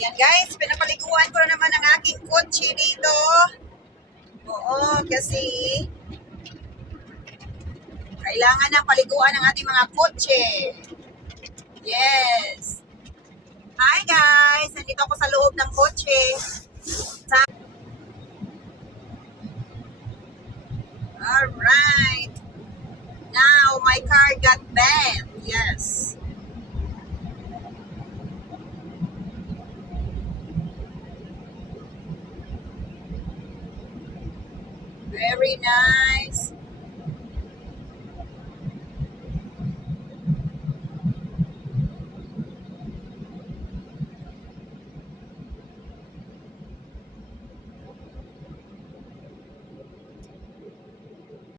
Ayan guys, pinapaliguan ko na naman ang aking kotse dito. Oo, kasi kailangan ng paliguan ng ating mga kotse. Yes. Hi guys, nandito ako sa loob ng kotse. Alright. Now, my car got bent. Yes. Very nice.